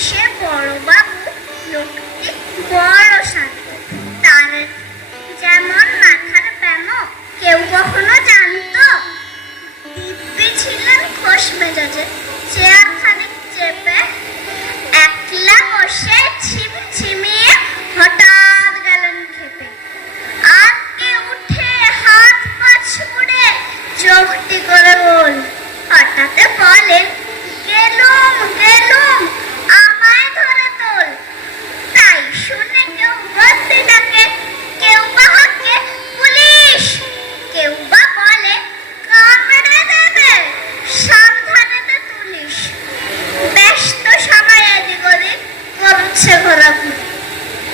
অফিসের বড়বাবু লোকটি বড় শান্ত। তার যেমন মাথার ব্যামো কেউ কখনো জানতো? দিব্যি ছিলেন খোশ মেজাজে, চেয়ার খানিক চেপে একলা বসে ছিমছিমিয়ে হঠাৎ গেলেন খেপে। আর কে উঠে হাত পা ছুড়ে চোখটি করে বল। হঠাৎ বলেন, গেলুম গেলুম আমায় ধরে তোল। তাই শুনে কেউ বলতে ডাকে, কেউ বা হাঁকে পুলিশ, কেউ বা বলে কামড়ে দেবে সাবধানেতে তুলিস। ব্যস্ত সবাই এদিক ওদিক করছে ঘোরাঘুরি।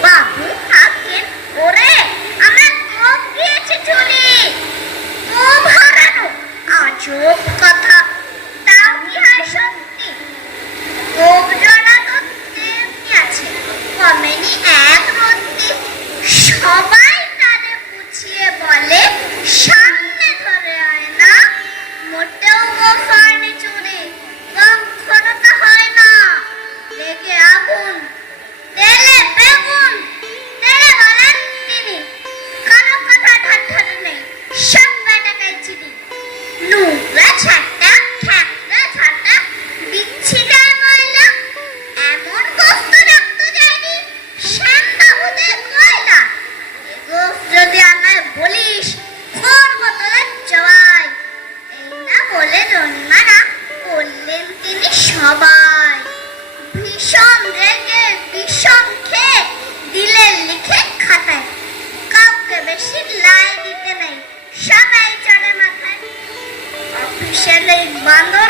বাবু হাঁকেন, ওরে আমার কোপ গিয়েছে চুলি। কোপ হারানো আজব কথা, তাও কি হয় সত্যি? কোপ জোড়া তো তেমনি আছে, কমেনি এক রত্তি। সবাই তারে বুঝিয়ে বলে সামনে ধরে আয় না, মোটেও কোপ হয়নি চুরি, কখনো তা হয় না। লেগে আগুন, তেলে বেগুন, তেলে বলেন তিনি, কারো কথা ঠাট্টারে নেই, সব বেটাকায় চিনি। নোংরা ছাটা, ঠ্যাকরা ছাটা, বিচ্ছি গায়ে ময়লা, এমন গোস্ত রাখতে যায়নি শ্যামবাবুদের কয়লা। এ গোস্ত যদি আমায় বলিস, করবো তোদের জবাই। এই না বলে রনিমারা বললেন তিনি সবাই। ভীষণ রেগে বিষম খেয়ে দিলেন লিখে খাতায়, কাউকে বেশি লাই দিতে নেই, সবাই চড়ে মাথায়। অফিসের এই বান্দর